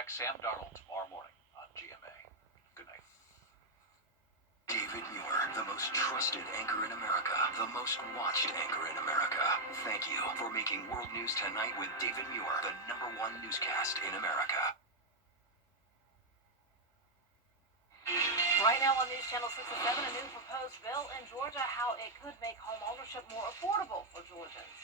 quarterback Sam Darnold tomorrow morning on GMA. Good night. David Muir, the most trusted anchor in America, the most watched anchor in America. Thank you for making World News Tonight with David Muir the #1 newscast in America. Right now on News Channel 6 and 7, a new proposed bill in Georgia, how it could make home ownership more affordable for Georgians.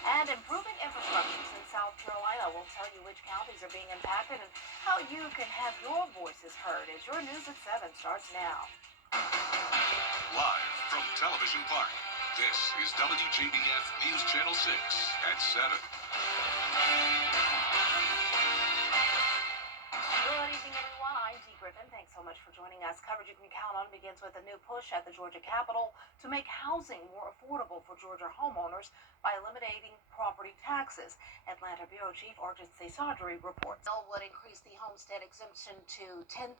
And improving infrastructures in South Carolina will tell you which counties are being impacted and how you can have your voices heard as your News at 7 starts now. Live from Television Park, this is WJBF News Channel 6 at 7. Good evening, everyone. I'm Dee Griffin. Thanks so much for joining us. Coverage you can count on begins with a new push at the Georgia Capitol to make housing more affordable for Georgia homeowners by eliminating property taxes. Atlanta Bureau Chief Arjun Seshadri reports. The bill would increase the homestead exemption to $10,000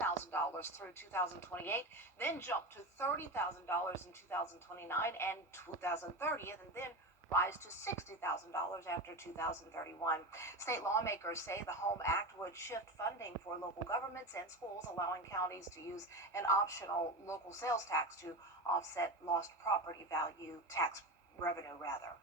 through 2028, then jump to $30,000 in 2029 and 2030, and then rise to $60,000 after 2031. State lawmakers say the HOME Act would shift funding for local governments and schools, allowing counties to use an optional local sales tax to offset lost property value tax revenue, rather.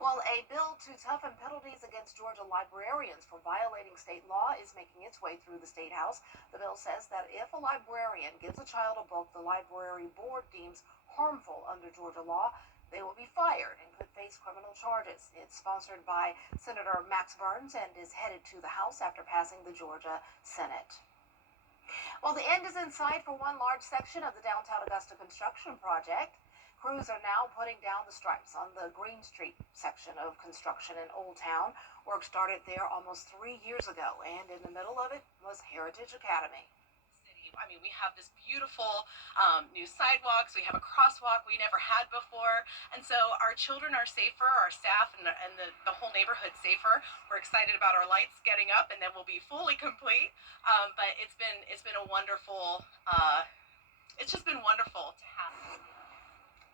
Well, a bill to toughen penalties against Georgia librarians for violating state law is making its way through the State House. The bill says that if a librarian gives a child a book the library board deems harmful under Georgia law, they will be fired and could face criminal charges. It's sponsored by Senator Max Burns and is headed to the House after passing the Georgia Senate. Well, the end is in sight for one large section of the downtown Augusta construction project. Crews are now putting down the stripes on the Green Street section of construction in Old Town. Work started there almost 3 years ago, and in the middle of it was Heritage Academy. I mean, we have this beautiful new sidewalks. We have a crosswalk we never had before. And so our children are safer, our staff and the whole neighborhood safer. We're excited about our lights getting up, and then we'll be fully complete. But it's been a wonderful, it's just been wonderful to have.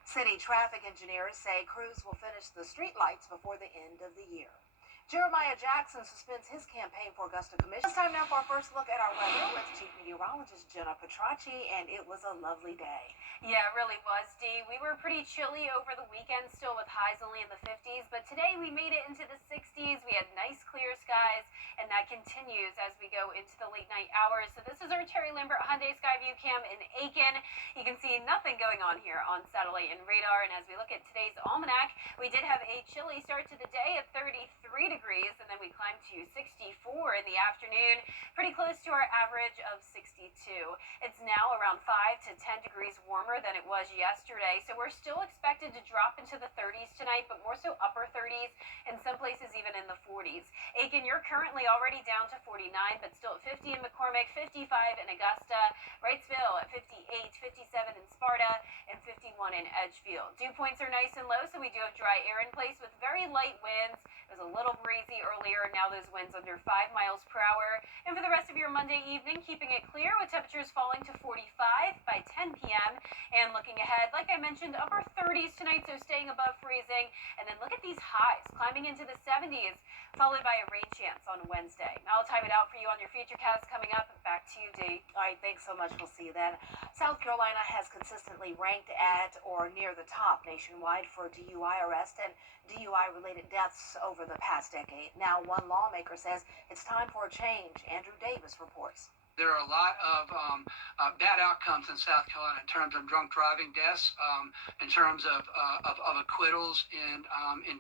City traffic engineers say crews will finish the street lights before the end of the year. Jeremiah Jackson suspends his campaign for Augusta Commission. It's time now for our first look at our weather with Chief Meteorologist Jenna Petracci, and it was a lovely day. Yeah, it really was, Dee. We were pretty chilly over the weekend, still with highs only in the 50s, but today we made it into the 60s. We had nice clear skies, and that continues as we go into the late night hours. So this is our Terry Lambert Hyundai Skyview Cam in Aiken. You can see nothing going on here on satellite and radar, and as we look at today's almanac, we did have a chilly start to the day at 33 degrees, and then we climbed to 64 in the afternoon, pretty close to our average of 62. It's now around 5 to 10 degrees warmer than it was yesterday, so we're still expected to drop into the 30s tonight, but more so upper 30s, in some places even in the 40s. Aiken, you're currently already down to 49, but still at 50 in McCormick, 55 in Augusta, Wrightsville at 58, 57 in Sparta, and 51 in Edgefield. Dew points are nice and low, so we do have dry air in place with very light winds. It was a little breezy earlier, now those winds under 5 miles per hour. And for the rest of your Monday evening, keeping it clear with temperatures falling to 45 by 10 p.m. And looking ahead, like I mentioned, upper 30s tonight, so staying above freezing. And then look at these highs, climbing into the 70s, followed by a rain chance on Wednesday. I'll time it out for you on your Futurecast coming up. Back to you, Dee. All right, thanks so much. We'll see you then. South Carolina has consistently ranked at or near the top nationwide for DUI arrest and DUI-related deaths over the past decade. Now, one lawmaker says it's time for a change. Andrew Davis reports. There are a lot of bad outcomes in South Carolina in terms of drunk driving deaths, in terms of acquittals in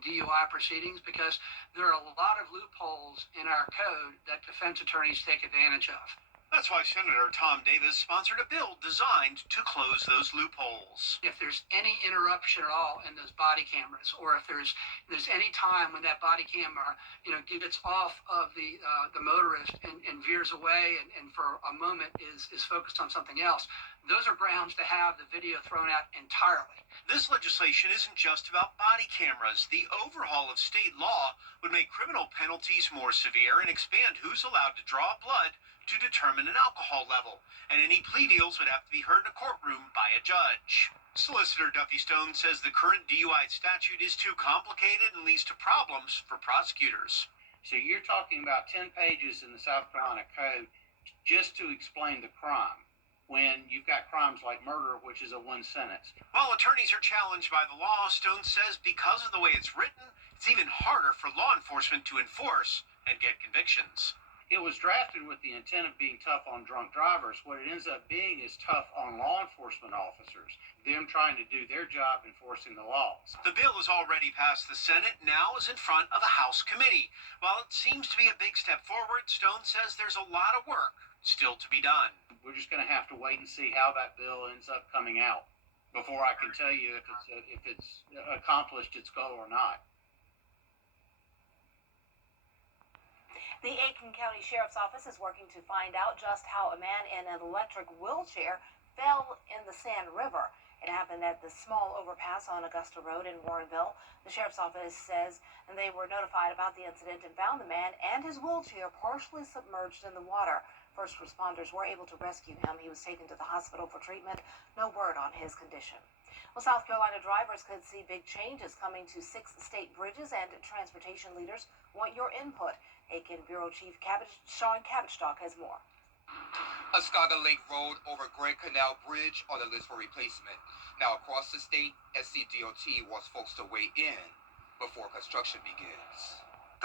DUI proceedings, because there are a lot of loopholes in our code that defense attorneys take advantage of. That's why Senator Tom Davis sponsored a bill designed to close those loopholes. If there's any interruption at all in those body cameras, or if there's any time when that body camera, gets off of the motorist and veers away and for a moment is focused on something else, those are grounds to have the video thrown out entirely. This legislation isn't just about body cameras. The overhaul of state law would make criminal penalties more severe and expand who's allowed to draw blood to determine an alcohol level, and any plea deals would have to be heard in a courtroom by a judge. Solicitor Duffy Stone says the current DUI statute is too complicated and leads to problems for prosecutors. So you're talking about 10 pages in the South Carolina Code just to explain the crime, when you've got crimes like murder, which is a one sentence. While attorneys are challenged by the law, Stone says because of the way it's written, it's even harder for law enforcement to enforce and get convictions. It was drafted with the intent of being tough on drunk drivers. What it ends up being is tough on law enforcement officers, them trying to do their job enforcing the laws. The bill has already passed the Senate, now is in front of the House committee. While it seems to be a big step forward, Stone says there's a lot of work still to be done. We're just going to have to wait and see how that bill ends up coming out before I can tell you if it's accomplished its goal or not. The Aiken County Sheriff's Office is working to find out just how a man in an electric wheelchair fell in the Sand River. It happened at the small overpass on Augusta Road in Warrenville. The Sheriff's Office says and they were notified about the incident and found the man and his wheelchair partially submerged in the water. First responders were able to rescue him. He was taken to the hospital for treatment. No word on his condition. Well, South Carolina drivers could see big changes coming to 6 state bridges, and transportation leaders want your input. Aiken Bureau Chief Sean Cabbage has more. Oscaga Lake Road over Grand Canal Bridge on the list for replacement. Now across the state, SCDOT wants folks to weigh in before construction begins.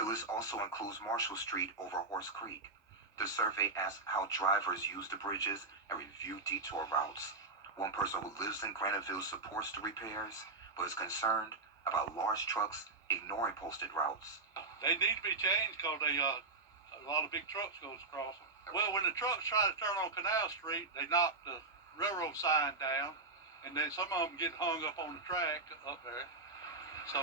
The list also includes Marshall Street over Horse Creek. The survey asks how drivers use the bridges and review detour routes. One person who lives in Graniteville supports the repairs, but is concerned about large trucks ignoring posted routes. They need to be changed because a lot of big trucks goes across them. Well, when the trucks try to turn on Canal Street, they knock the railroad sign down, and then some of them get hung up on the track up there. So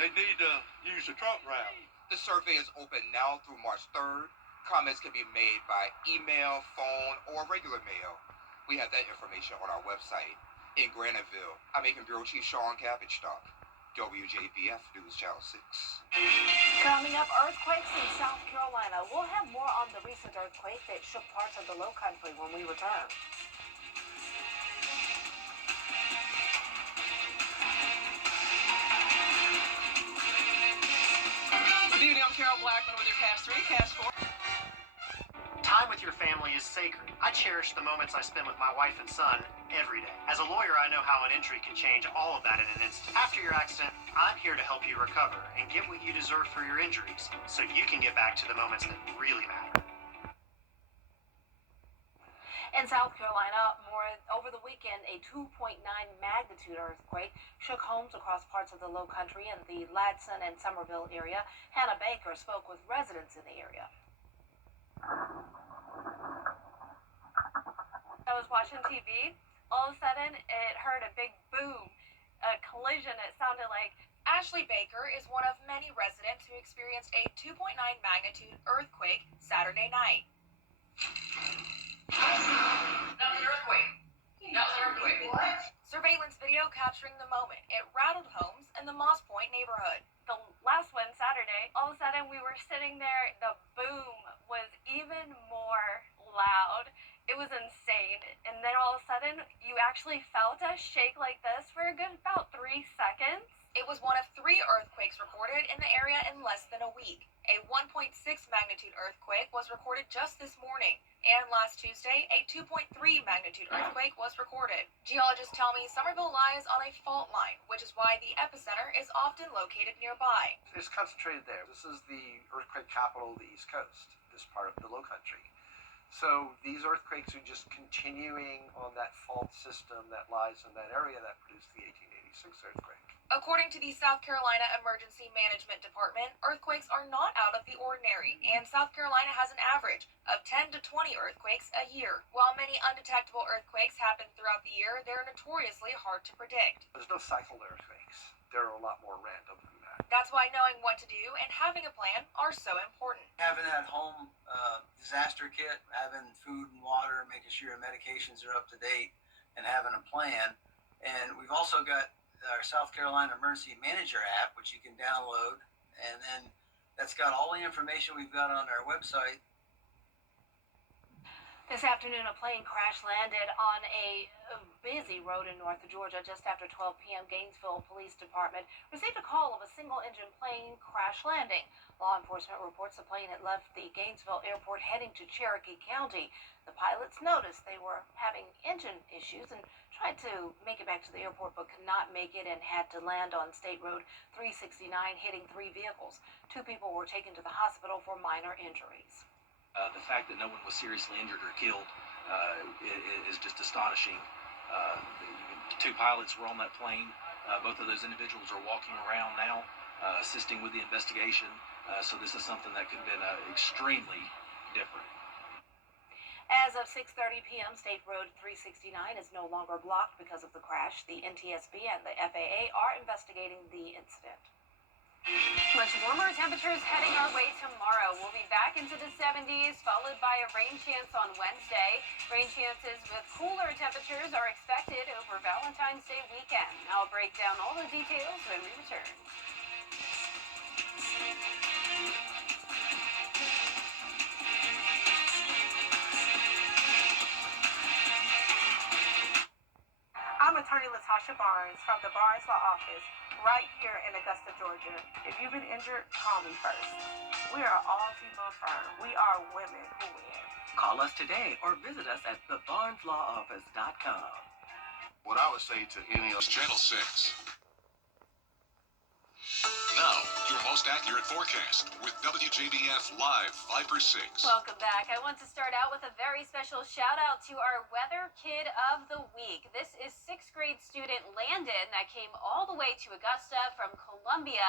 they need to use the truck route. The survey is open now through March 3rd. Comments can be made by email, phone, or regular mail. We have that information on our website. In Graniteville, I'm Aiken Bureau Chief Sean Cabbage, WJBF News Channel 6. Coming up, earthquakes in South Carolina. We'll have more on the recent earthquake that shook parts of the Low Country when we return. Good evening, I'm Carol Blackman with your Cast 3, Cast 4. Time with your family is sacred. I cherish the moments I spend with my wife and son every day. As a lawyer, I know how an injury can change all of that in an instant. After your accident, I'm here to help you recover and get what you deserve for your injuries so you can get back to the moments that really matter. In South Carolina, over the weekend, a 2.9 magnitude earthquake shook homes across parts of the Low Country in the Ladson and Somerville area. Hannah Baker spoke with residents in the area. I was watching TV. All of a sudden, it heard a big boom, a collision. It sounded like. Ashley Baker is one of many residents who experienced a 2.9 magnitude earthquake Saturday night. That was an earthquake. That was an earthquake. What? Surveillance video capturing the moment. It rattled homes in the Moss Point neighborhood. The last one, Saturday, all of a sudden we were sitting there. The boom was even more loud. It was insane. And then all of a sudden, you actually felt us shake like this for a good about 3 seconds. It was one of 3 earthquakes recorded in the area in less than a week. A 1.6 magnitude earthquake was recorded just this morning. And last Tuesday, a 2.3 magnitude earthquake was recorded. Geologists tell me Somerville lies on a fault line, which is why the epicenter is often located nearby. It's concentrated there. This is the earthquake capital of the East Coast, this part of the Low Country. So these earthquakes are just continuing on that fault system that lies in that area that produced the 1886 earthquake. According to the South Carolina Emergency Management Department, earthquakes are not out of the ordinary, and South Carolina has an average of 10 to 20 earthquakes a year. While many undetectable earthquakes happen throughout the year, they're notoriously hard to predict. There's no cycled earthquakes. They're a lot more random than that. That's why knowing what to do and having a plan are so important. Having that home disaster kit, having food and water, making sure your medications are up to date, and having a plan. And we've also got our South Carolina Emergency Manager app, which you can download, and then that's got all the information we've got on our website. This afternoon, a plane crash landed on a busy road in north Georgia just after 12 p.m. Gainesville Police Department received a call of a single-engine plane crash landing. Law enforcement reports the plane had left the Gainesville airport heading to Cherokee County. The pilots noticed they were having engine issues and tried to make it back to the airport but could not make it and had to land on State Road 369, hitting 3 vehicles. 2 people were taken to the hospital for minor injuries. The fact that no one was seriously injured or killed is just astonishing. The 2 pilots were on that plane. Both of those individuals are walking around now, assisting with the investigation. So this is something that could have been extremely different. As of 6:30 p.m., State Road 369 is no longer blocked because of the crash. The NTSB and the FAA are investigating the incident. Much warmer temperatures heading our way tomorrow. We'll be back into the 70s, followed by a rain chance on Wednesday. Rain chances with cooler temperatures are expected over Valentine's Day weekend. I'll break down all the details when we return. I'm attorney Latasha Barnes from the Barnes Law Office right here in Augusta, Georgia. If you've been injured, call me first. We are an all-female firm. We are women who win. Call us today or visit us at thebarneslawoffice.com. What I would say to any of Channel 6. Now, your most accurate forecast with WJBF Live 5 for 6. Welcome back. I want to start out with a very special shout out to our Weather Kid of the Week. This is 6th grade student Landon that came all the way to Augusta from Columbia,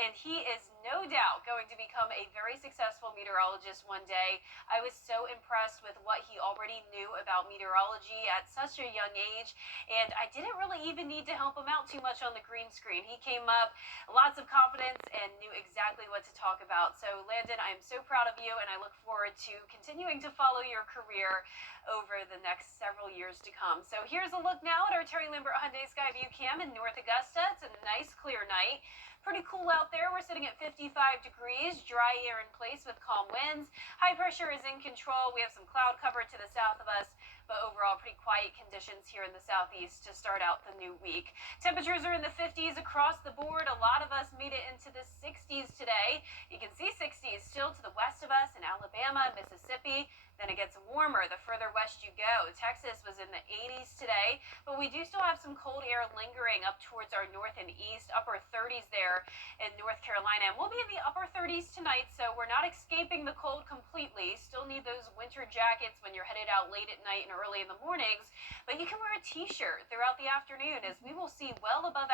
and he is no doubt going to become a very successful meteorologist one day. I was so impressed with what he already knew about meteorology at such a young age, and I didn't really even need to help him out too much on the green screen. He came up lots of confidence and knew exactly what to talk about. So Landon, I am so proud of you, and I look forward to continuing to follow your career over the next several years to come. So here's a look now at our Terry Lambert Hyundai Skyview Cam in North Augusta. It's a nice clear night. Pretty cool out there. We're sitting at 55 degrees, dry air in place with calm winds. High pressure is in control. We have some cloud cover to the south of us, but overall pretty quiet conditions here in the southeast to start out the new week. Temperatures are in the 50s across the board. A lot of us made it into the 60s today. You can see 60s still to the west of us in Alabama, Mississippi. Then it gets warmer the further west you go. Texas was in the 80s today, but we do still have some cold air lingering up towards our north and east, upper 30s there in North Carolina. And we'll be in the upper 30s tonight, so we're not escaping the cold completely. Still need those winter jackets when you're headed out late at night and early in the mornings, but you can wear a t-shirt throughout the afternoon as we will see well above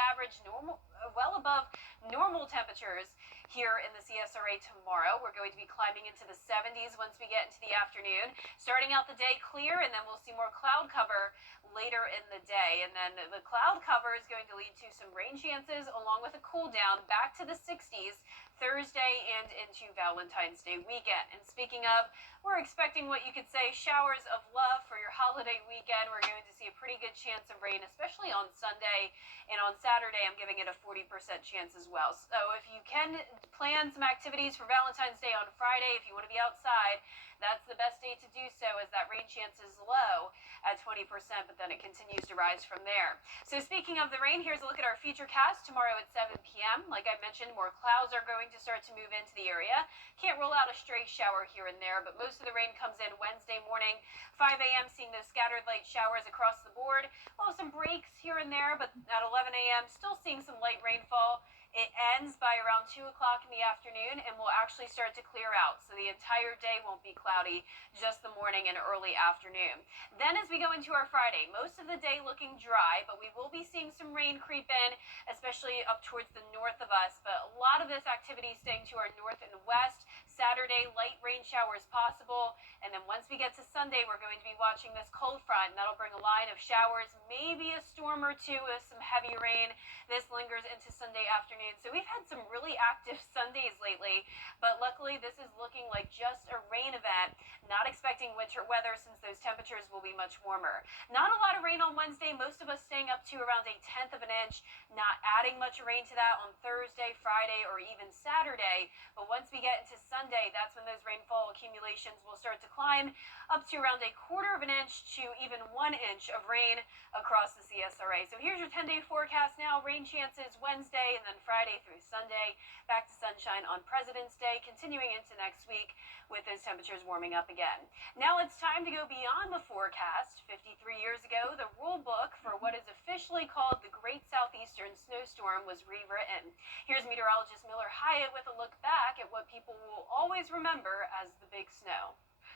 normal temperatures here in the CSRA tomorrow. We're going to be climbing into the 70s once we get into the afternoon. Starting out the day clear, and then we'll see more cloud cover later in the day. And then the cloud cover is going to lead to some rain chances along with a cool down back to the 60s Thursday and into Valentine's Day weekend. And speaking of, we're expecting what you could say showers of love for your holiday weekend. We're going to see a pretty good chance of rain, especially on Sunday. And on Saturday, I'm giving it a 40% chance as well. So if you can plan some activities for Valentine's Day on Friday, if you want to be outside, that's the best day to do so, as that rain chance is low at 20%, but then it continues to rise from there. So speaking of the rain, here's a look at our futurecast tomorrow at 7 p.m. Like I mentioned, more clouds are going to start to move into the area. Can't rule out a stray shower here and there, but most of the rain comes in Wednesday morning. 5 a.m. seeing those scattered light showers across the board. We'll have some breaks here and there, but at 11 a.m. still seeing some light rainfall. It ends by around 2 o'clock in the afternoon and will actually start to clear out. So the entire day won't be cloudy, just the morning and early afternoon. Then as we go into our Friday, most of the day looking dry, but we will be seeing some rain creep in, especially up towards the north of us. But a lot of this activity staying to our north and west. Saturday, light rain showers possible. And then once we get to Sunday, we're going to be watching this cold front, and that'll bring a line of showers, maybe a storm or two with some heavy rain. This lingers into Sunday afternoon. So we've had some really active Sundays lately, but luckily this is looking like just a rain event, Not expecting winter weather since those temperatures will be much warmer. Not a lot of rain on Wednesday, most of us staying up to around 1/10 of an inch. Not adding much rain to that on Thursday, Friday, or even Saturday. But once we get into Sunday, that's when those rainfall accumulations will start to climb up to around 1/4 of an inch to even 1 inch of rain across the CSRA. So here's your 10-day forecast now. Rain chances Wednesday and then Friday through Sunday. Back to sunshine on President's Day, continuing into next week with those temperatures warming up again. Now it's time to go beyond the forecast. 53 years ago, the rule book for what is officially called the Great Southeastern Snowstorm was rewritten. Here's meteorologist Miller Hyatt with a look back at what people will always remember as the Big Snow.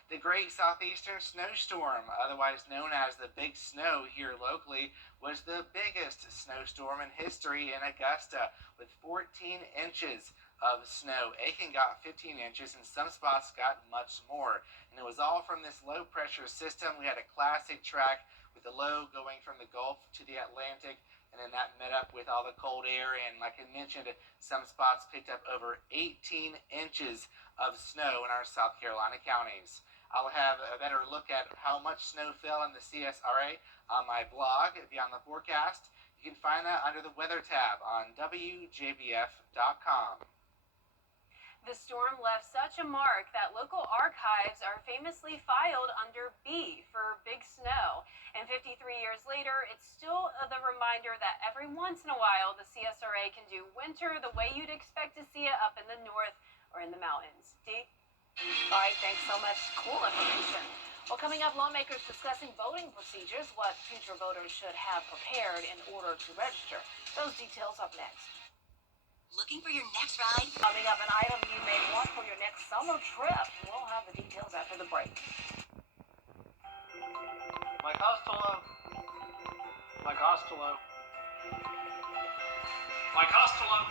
The Great Southeastern Snowstorm, otherwise known as the Big Snow here locally, was the biggest snowstorm in history in Augusta with 14 inches of snow. Aiken got 15 inches and some spots got much more. And it was all from this low pressure system. We had a classic track with the low going from the Gulf to the Atlantic, and then that met up with all the cold air, and like I mentioned, some spots picked up over 18 inches of snow in our South Carolina counties. I'll have a better look at how much snow fell in the CSRA on my blog, Beyond the Forecast. You can find that under the Weather tab on WJBF.com. The storm left such a mark that local archives are famously filed under B for Big Snow. And 53 years later, it's still the reminder that every once in a while, the CSRA can do winter the way you'd expect to see it up in the north or in the mountains. Dee? All right, thanks so much. Cool information. Well, coming up, lawmakers discussing voting procedures, what future voters should have prepared in order to register. Those details up next. Looking for your next ride? Coming up, an item you may want for your next summer trip. We'll have the details after the break. Mike Costello. Mike Costello. Mike Costello.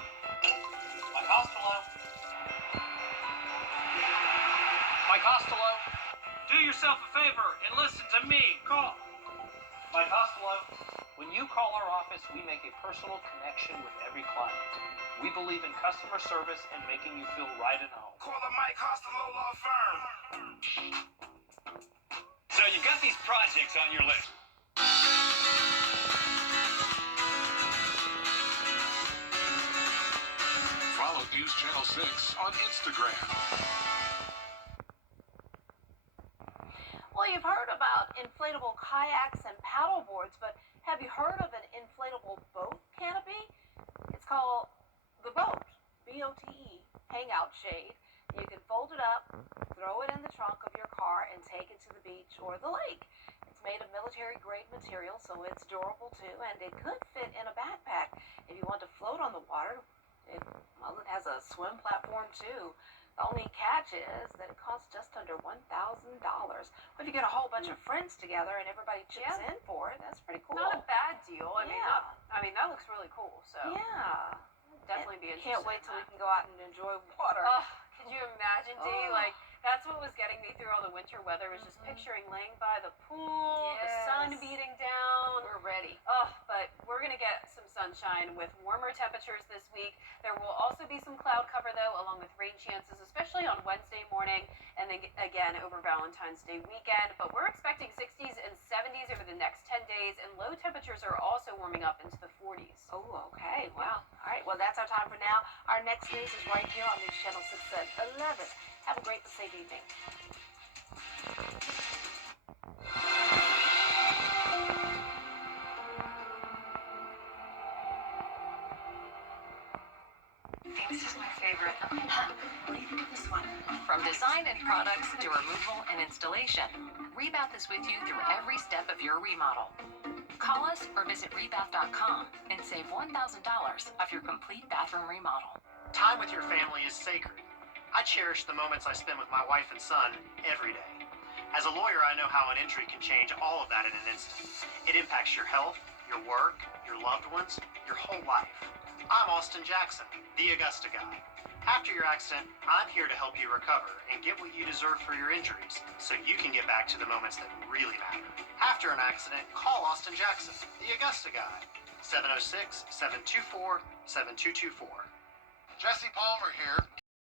Mike Costello. Mike Costello. Do yourself a favor and listen to me. Call. Mike Costello. When you call our office, we make a personal connection with every client. We believe in customer service and making you feel right at home. Call the Mike Costello Law Firm. So you've got these projects on your list. Follow News Channel 6 on Instagram. Well, you've heard about inflatable kayaks and paddle boards, but have you heard of an inflatable boat canopy? It's called the Boat, B-O-T-E, hangout shade. You can fold it up, throw it in the trunk of your car, and take it to the beach or the lake. It's made of military-grade material, so it's durable too, and it could fit in a backpack. If you want to float on the water, it has a swim platform too. The only catch is that it costs just under $1,000. Well, if you get a whole bunch of friends together and everybody chips in for it, that's pretty cool. Not a bad deal. I mean, that looks really cool. So yeah, definitely be interested. Can't wait till we can go out and enjoy water. Could you imagine, Dee? Like, that's what was getting me through all the winter weather, was just picturing laying by the pool, the sun beating down. We're ready. But we're going to get some sunshine with warmer temperatures this week. There will also be some cloud cover, though, along with rain chances, especially on Wednesday morning and then again over Valentine's Day weekend. But we're expecting 60s and 70s over the next 10 days, and low temperatures are also warming up into the 40s. Oh, okay. Wow. All right. Well, that's our time for now. Our next news is right here on News Channel 6 at 11. Have a great, safe evening. This is my favorite. What do you think of this one? From design and products to removal and installation, Rebath is with you through every step of your remodel. Call us or visit rebath.com and save $1,000 off your complete bathroom remodel. Time with your family is sacred. I cherish the moments I spend with my wife and son every day. As a lawyer, I know how an injury can change all of that in an instant. It impacts your health, your work, your loved ones, your whole life. I'm Austin Jackson, the Augusta guy. After your accident, I'm here to help you recover and get what you deserve for your injuries so you can get back to the moments that really matter. After an accident, call Austin Jackson, the Augusta guy. 706-724-7224. Jesse Palmer here.